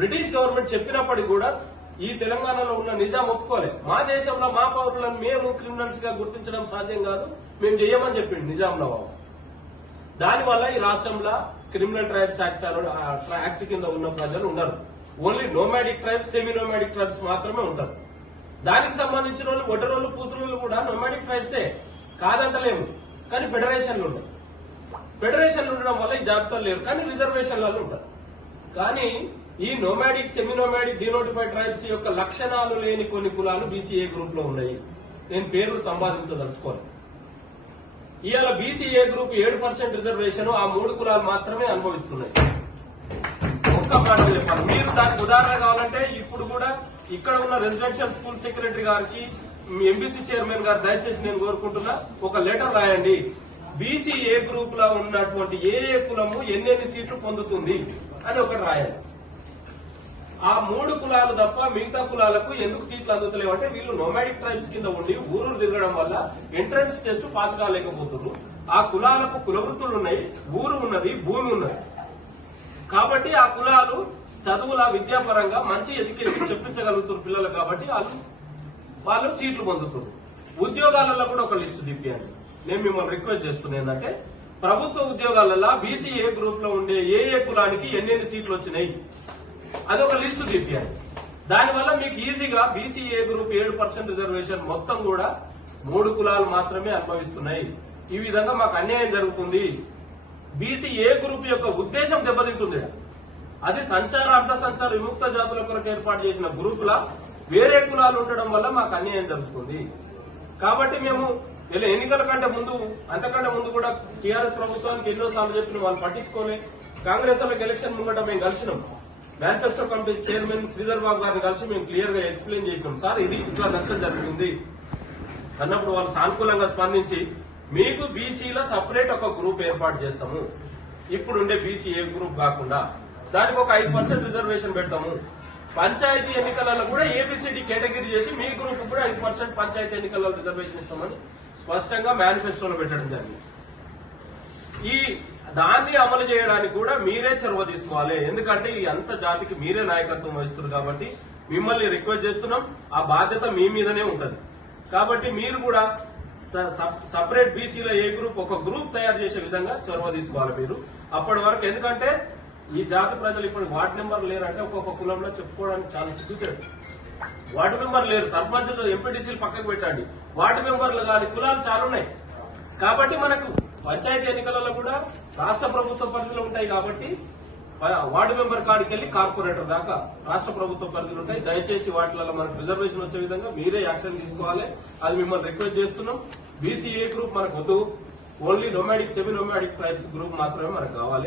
British government చెప్పినప్పటికీ కూడా ఈ తెలంగాణలో ఉన్న నిజాం ఒప్పుకోలే. మా దేశంలో మా పౌరులను మేము క్రిమినల్స్గా గుర్తించడం సాధ్యం కాదు. మేము చేయమని చెప్పిండు నిజాం నవాబు దానివల్ల ఈ రాష్ట్రంలో క్రిమినల్ ట్రైబ్స్ యాక్ట్ యాక్ట్ కింద ఉన్న ప్రజలు ఉండరు. Only nomadic tribes semi nomadic tribes మాత్రమే ఉంటారు. దానికి సంబంధించిన వాళ్ళు ఒడ్డరోళ్ళు పూసరోళ్ళు కూడా నోమాడిక్ ట్రైబ్సే కాదంటలేము. కానీ ఫెడరేషన్లు ఉండవు ఫెడరేషన్లు ఉండడం వల్ల ఈ జాబితాలు లేరు కానీ రిజర్వేషన్లలో ఉంటారు. కానీ ఈ నోమాడిక్ సెమినోమాడిక్ డినోటిఫైడ్ ట్రైబ్స్ యొక్క లక్షణాలు లేని కొన్ని కులాలు బీసీఏ గ్రూప్లో ఉన్నాయి. నేను పేర్లు సంపాదించదలుచుకోను. ఇవాళ బీసీఏ గ్రూప్ ఏడు పర్సెంట్ రిజర్వేషన్ ఆ మూడు కులాలు మాత్రమే అనుభవిస్తున్నాయి. ఒక్క మాట చెప్పాలి. మీరు దానికి ఉదాహరణ కావాలంటే ఇప్పుడు కూడా ఇక్కడ ఉన్న రెసిడెన్షియల్ స్కూల్ సెక్రటరీ గారికి ఎంబీసీ చైర్మన్ గారు దయచేసి నేను కోరుకుంటున్నా ఒక లెటర్ రాయండి. బీసీఏ గ్రూప్లో ఉన్నటువంటి ఏ ఏ కులము ఎన్నెన్ని సీట్లు పొందుతుంది అని ఒకటి రాయండి ఆ మూడు కులాలు తప్ప మిగతా కులాలకు ఎందుకు సీట్లు అందుతలేవు? అంటే వీళ్ళు నొమాడిక్ ట్రైబ్స్ కింద ఉండి ఊరూరు తిరగడం వల్ల ఎంట్రన్స్ టెస్ట్ పాస్ కాలేకపోతున్నారు ఆ కులాలకు కులవృత్తులు ఉన్నాయి ఊరు ఉన్నది భూమి ఉన్నది. కాబట్టి ఆ కులాలు చదువుల విద్యాపరంగా మంచి ఎడ్యుకేషన్ చెప్పించగలుగుతారు పిల్లలు కాబట్టి వాళ్ళు వాళ్ళు సీట్లు పొందుతున్నారు. ఉద్యోగాలలో కూడా ఒక లిస్టు తిప్పియండి. నేను మిమ్మల్ని రిక్వెస్ట్ చేస్తున్నా ఏంటంటే ప్రభుత్వ ఉద్యోగాలలో బీసీ ఏ గ్రూప్లో ఉండే ఏ ఏ కులానికి ఎన్నెన్ని సీట్లు వచ్చినాయి? అదొక లిస్టు తిప్పియండి దానివల్ల మీకు ఈజీగా బీసీఏ గ్రూప్ ఏడు పర్సెంట్ రిజర్వేషన్ మొత్తం కూడా మూడు కులాలు మాత్రమే అనుభవిస్తున్నాయి. ఈ విధంగా మాకు అన్యాయం జరుగుతుంది. బీసీ ఏ గ్రూప్ యొక్క ఉద్దేశం దెబ్బతింటుంది. అది సంచార అర్ధ సంచార విముక్త జాతుల కొరకు ఏర్పాటు చేసిన గ్రూపుల వేరే కులాలు ఉండడం వల్ల మాకు అన్యాయం జరుగుతుంది. కాబట్టి మేము ఇలా ఎన్నికల కంటే ముందు అంతకంటే ముందు కూడా టీఆర్ఎస్ ప్రభుత్వానికి ఎన్నో సార్లు చెప్పిన వాళ్ళు పట్టించుకోలే. కాంగ్రెస్ వాళ్ళకి ఎలక్షన్ ముంగట మేము కలిసినాం. Manifesto committee chairman Sridhar Babu గారిని కలిసి మేము క్లియర్గా ఎక్స్ప్లెయిన్ చేసినాం. సార్ ఇది ఇట్లా నష్టం జరిగింది. అన్నప్పుడు వాళ్ళు సానుకూలంగా స్పందించి మీకు బీసీలో సపరేట్ ఒక గ్రూప్ ఏర్పాటు చేస్తాము. ఇప్పుడు ఉండే బీసీ ఏ గ్రూప్ కాకుండా దానికి ఒక ఐదు పర్సెంట్ రిజర్వేషన్ పెడతాము. పంచాయతీ ఎన్నికలలో కూడా ఏబిసిడి కేటగిరీ చేసి మీ గ్రూప్ కూడా ఐదు పర్సెంట్ పంచాయతీ ఎన్నికల్లో రిజర్వేషన్ ఇస్తామని స్పష్టంగా మేనిఫెస్టోలో పెట్టడం జరిగింది. ఈ దాన్ని అమలు చేయడానికి కూడా మీరే చొరవ తీసుకోవాలి. ఎందుకంటే ఈ అంత జాతికి మీరే నాయకత్వం వహిస్తున్నారు కాబట్టి మిమ్మల్ని రిక్వెస్ట్ చేస్తున్నాం. ఆ బాధ్యత మీ మీదనే ఉంటుంది. కాబట్టి మీరు కూడా సపరేట్ బీసీలో ఏ గ్రూప్ ఒక గ్రూప్ తయారు చేసే విధంగా చొరవ తీసుకోవాలి మీరు. అప్పటి వరకు ఎందుకంటే ఈ జాతి ప్రజలు ఇప్పుడు వార్డు మెంబర్ లేరంటే ఒక్కొక్క కులంలో చెప్పుకోవడానికి చాలా సిగ్గుచేటు వార్డు మెంబర్ లేరు. సర్పంచులు ఎంపీటీసీలు పక్కకు పెట్టండి. వార్డు మెంబర్లు కానీ కులాలు చాలా ఉన్నాయి. కాబట్టి మనకు పంచాయతీ ఎన్నికలలో కూడా రాష్ట్ర ప్రభుత్వ పరిధిలో ఉంటాయి కాబట్టి వార్డు మెంబర్ కాడికి వెళ్ళి కార్పొరేటర్ దాకా రాష్ట్ర ప్రభుత్వ పరిధిలో ఉంటాయి. దయచేసి వాటిలలో మనకు రిజర్వేషన్ వచ్చే విధంగా మీరే యాక్షన్ తీసుకోవాలి. అది మిమ్మల్ని రిక్వెస్ట్ చేస్తున్నాం. బీసీఏ గ్రూప్ మనకు వద్దు. Only nomadic semi nomadic tribes group మాత్రమే మనకు కావాలి.